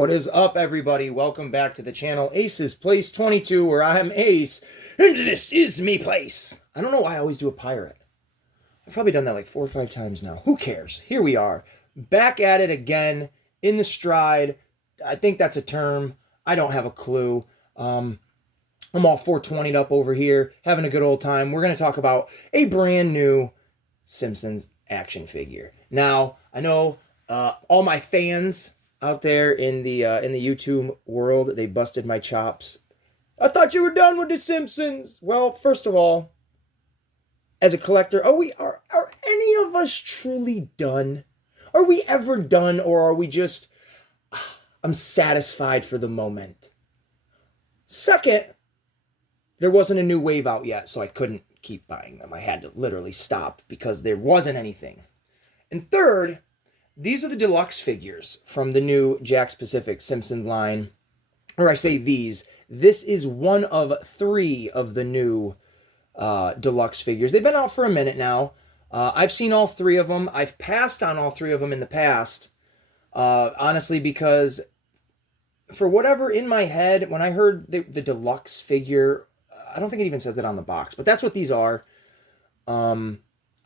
What is up, everybody? Welcome back to the channel Ace's Place 22, where I am Ace, and this is me place. I don't know why I always do a pirate. I've probably done that like 4 or 5 times now. Who cares? Here we are, back at it again, in the stride. I think that's a term. I don't have a clue. I'm all 420'd up over here, having a good old time. We're going to talk about a brand new Simpsons action figure. Now, I know all my fans out there in the YouTube world, they busted my chops. I thought you were done with the Simpsons. Well, first of all, as a collector, are any of us truly done? Are we ever done, or are we just I'm satisfied for the moment? Second, there wasn't a new wave out yet, so I couldn't keep buying them. I had to literally stop because there wasn't anything. And third, these are the deluxe figures from the new Jakks Pacific Simpsons line. Or I say these. This is one of 3 of the new deluxe figures. They've been out for a minute now. I've seen all 3 of them. I've passed on all 3 of them in the past. Honestly, because for whatever in my head, when I heard the deluxe figure, I don't think it even says it on the box, but that's what these are.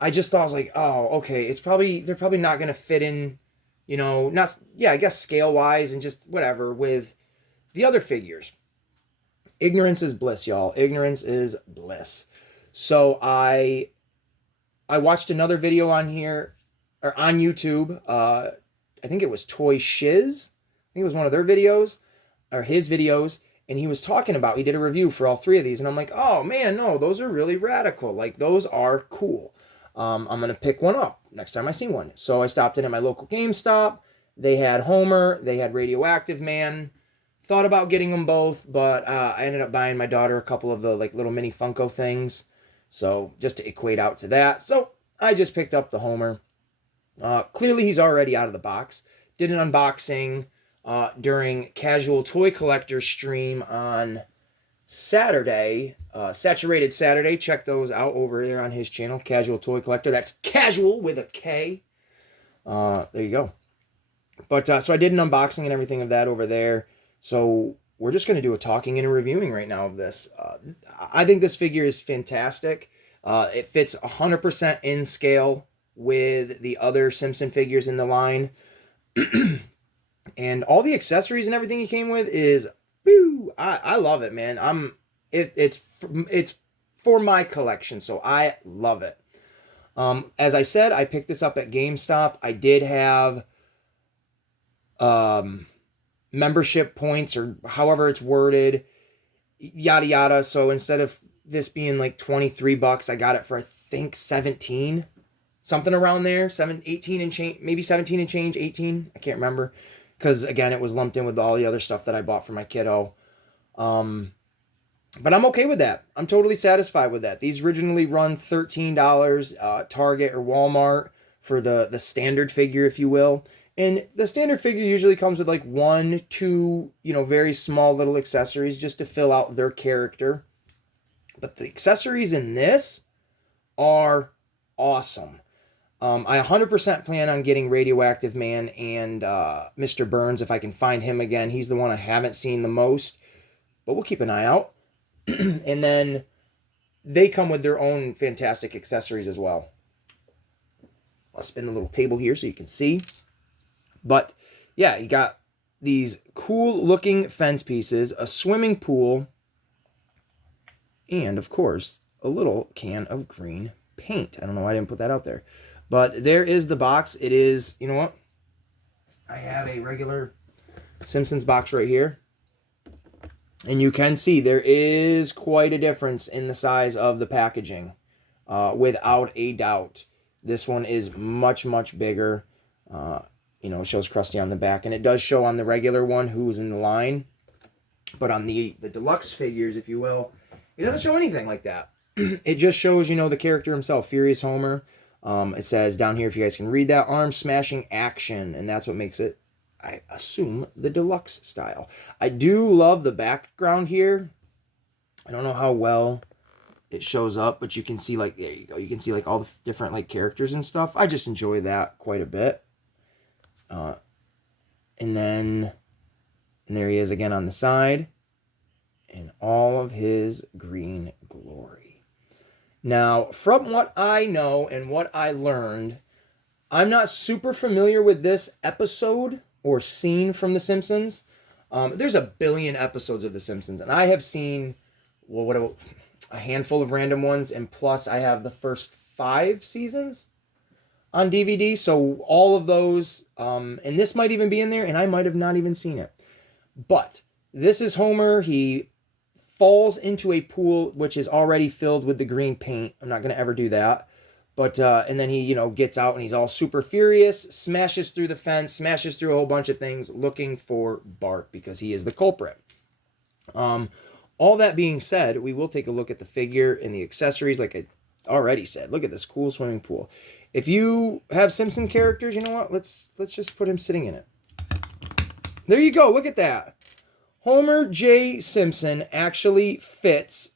I just thought, I was like, oh, okay, they're probably not going to fit in, I guess scale-wise and just whatever with the other figures. Ignorance is bliss, y'all. Ignorance is bliss. So I watched another video on here, or on YouTube. I think it was Toy Shiz. I think it was one of their videos, or his videos, and he was talking about, he did a review for all 3 of these, and I'm like, oh, man, no, those are really radical. Like, those are cool. I'm going to pick one up next time I see one. So I stopped in at my local GameStop. They had Homer. They had Radioactive Man. Thought about getting them both, but I ended up buying my daughter a couple of the little mini Funko things. So just to equate out to that. So I just picked up the Homer. Clearly he's already out of the box. Did an unboxing during Casual Toy Collector stream on Saturday, Saturated Saturday. Check those out over there on his channel, Casual Toy Collector. That's casual with a K. There you go. But so I did an unboxing and everything of that over there. So we're just going to do a talking and a reviewing right now of this. I think this figure is fantastic. It fits 100% in scale with the other Simpson figures in the line. And all the accessories and everything he came with is, woo, I love it, man. It's for my collection, so I love it. As I said, I picked this up at GameStop. I did have membership points, or however it's worded, yada yada. So instead of this being like $23, I got it for I think 17, something around there, 18 and change, maybe 17 and change, 18. I can't remember, because again, it was lumped in with all the other stuff that I bought for my kiddo. But I'm okay with that. I'm totally satisfied with that. These originally run $13, Target or Walmart for the standard figure, if you will. And the standard figure usually comes with like 1, 2, very small little accessories just to fill out their character. But the accessories in this are awesome. I 100% plan on getting Radioactive Man and Mr. Burns if I can find him again. He's the one I haven't seen the most, but we'll keep an eye out. And then they come with their own fantastic accessories as well. I'll spin the little table here so you can see. But yeah, you got these cool looking fence pieces, a swimming pool, and of course, a little can of green paint. I don't know why I didn't put that out there. But there is the box. It is, you know what? I have a regular Simpsons box right here. And you can see there is quite a difference in the size of the packaging. Without a doubt. This one is much, much bigger. It shows Krusty on the back. And it does show on the regular one who's in the line. But on the deluxe figures, if you will, it doesn't show anything like that. It just shows, the character himself, Furious Homer. It says down here, if you guys can read that, arm smashing action. And that's what makes it, I assume, the deluxe style. I do love the background here. I don't know how well it shows up, but you can see, there you go. You can see, all the different, characters and stuff. I just enjoy that quite a bit. And then And there he is again on the side in all of his green glory. Now, from what I know and what I learned, I'm not super familiar with this episode or scene from The Simpsons. There's a billion episodes of The Simpsons, and I have seen, well, a handful of random ones, and plus I have the first 5 seasons on DVD, so all of those, and this might even be in there, and I might have not even seen it. But this is Homer. He falls into a pool which is already filled with the green paint. I'm not going to ever do that. But, and then he, gets out and he's all super furious, smashes through the fence, smashes through a whole bunch of things looking for Bart because he is the culprit. All that being said, we will take a look at the figure and the accessories like I already said. Look at this cool swimming pool. If you have Simpson characters, you know what? Let's just put him sitting in it. There you go. Look at that. Homer J. Simpson actually fits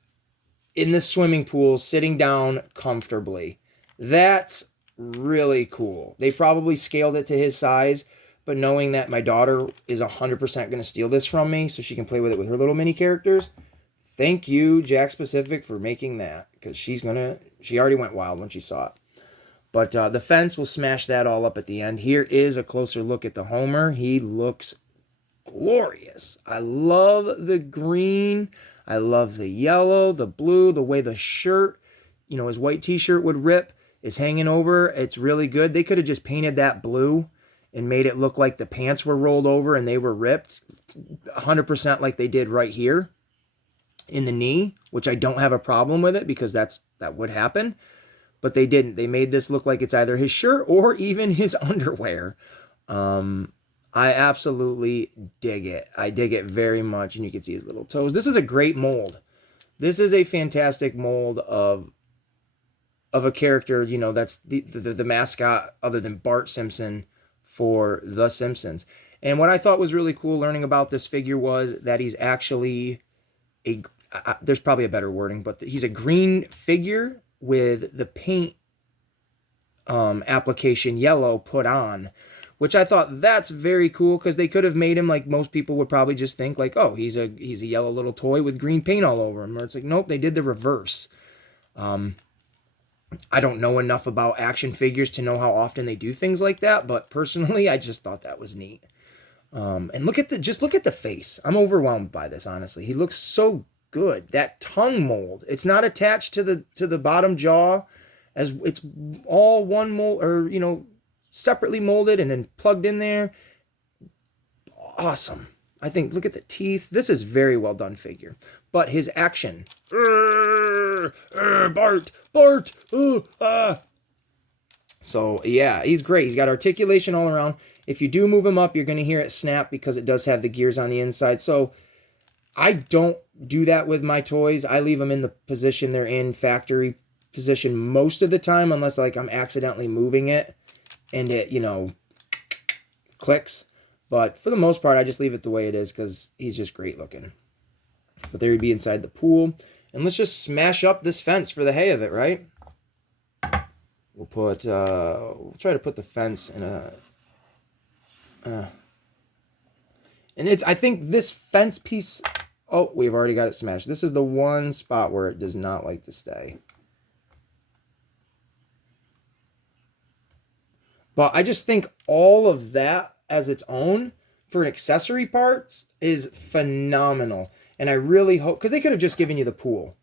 in the swimming pool sitting down comfortably. That's really cool. They probably scaled it to his size, but knowing that my daughter is 100% going to steal this from me so she can play with it with her little mini characters, thank you, Jack Specific, for making that, because she already went wild when she saw it. But the fence will smash that all up at the end. Here is a closer look at the Homer. He looks glorious. I love the green. I love the yellow, the blue, the way the shirt, his white t-shirt would rip is hanging over. It's really good. They could have just painted that blue and made it look like the pants were rolled over and they were ripped 100% like they did right here in the knee, which I don't have a problem with it because that would happen. But they didn't. They made this look like it's either his shirt or even his underwear. I absolutely dig it. I dig it very much. And you can see his little toes. This is a great mold. This is a fantastic mold of a character, that's the mascot other than Bart Simpson for The Simpsons. And what I thought was really cool learning about this figure was that he's actually there's probably a better wording, but he's a green figure with the paint application yellow put on, which I thought that's very cool because they could have made him like most people would probably just think like, oh, he's a yellow little toy with green paint all over him. Or it's like, nope, they did the reverse. I don't know enough about action figures to know how often they do things like that, but personally, I just thought that was neat. And look at the face. I'm overwhelmed by this, honestly. He looks so good. That tongue mold, it's not attached to the bottom jaw, as it's all one mold, or separately molded and then plugged in there. Awesome. I think, look at the teeth. This is very well done figure. But his action, Bart, So yeah, he's great. He's got articulation all around. If you do move him up, you're going to hear it snap because it does have the gears on the inside. So I don't do that with my toys. I leave them in the position they're in, factory position most of the time, unless like I'm accidentally moving it and it, clicks. But for the most part, I just leave it the way it is because he's just great looking. But there he'd be inside the pool. And let's just smash up this fence for the hay of it, right? We'll try to put the fence in a... and I think this fence piece... Oh, we've already got it smashed. This is the one spot where it does not like to stay. But I just think all of that as its own for accessory parts is phenomenal. And I really hope, because they could have just given you the pool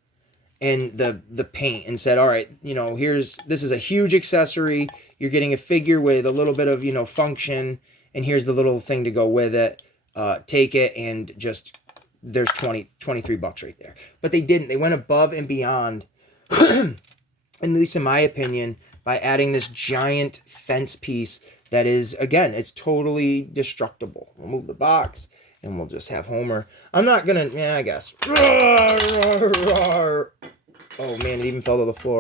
and the paint and said, all right, this is a huge accessory. You're getting a figure with a little bit of, function, and here's the little thing to go with it. Take it, and just, there's $23 right there. But they didn't. They went above and beyond, at least in my opinion, by adding this giant fence piece that is, again, it's totally destructible. We'll move the box, and we'll just have Homer. I'm not gonna, I guess. Oh man, it even fell to the floor.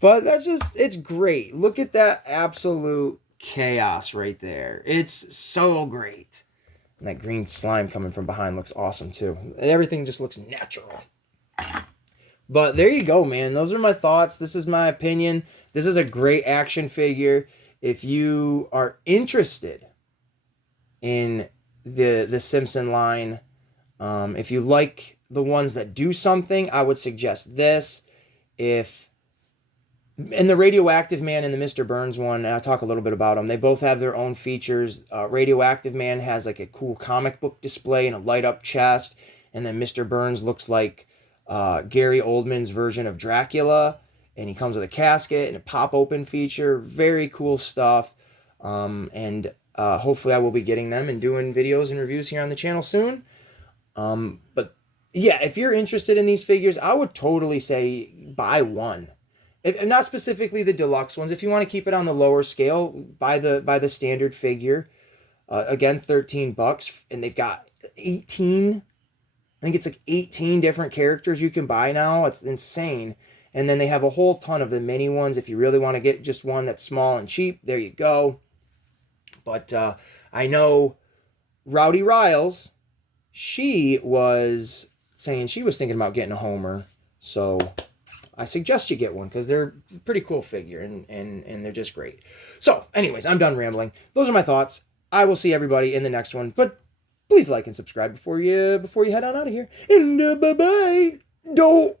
But it's great. Look at that absolute chaos right there. It's so great. And that green slime coming from behind looks awesome too. And everything just looks natural. But there you go, man. Those are my thoughts. This is my opinion. This is a great action figure. If you are interested in the Simpson line. If you like the ones that do something, I would suggest this. And the Radioactive Man and the Mr. Burns one, and I'll talk a little bit about them. They both have their own features. Radioactive Man has like a cool comic book display and a light up chest. And then Mr. Burns looks like Gary Oldman's version of Dracula. And he comes with a casket and a pop open feature. Very cool stuff. And hopefully I will be getting them and doing videos and reviews here on the channel soon. But yeah, if you're interested in these figures, I would totally say buy one. Not specifically the deluxe ones. If you want to keep it on the lower scale, buy the standard figure. Again, $13, and they've got 18. I think it's like 18 different characters you can buy now. It's insane. And then they have a whole ton of the mini ones. If you really want to get just one that's small and cheap, there you go. But I know Rowdy Riles, she was saying she was thinking about getting a Homer. So I suggest you get one because they're a pretty cool figure and they're just great. So anyways, I'm done rambling. Those are my thoughts. I will see everybody in the next one. But please like and subscribe before you head on out of here. And bye-bye. Don't.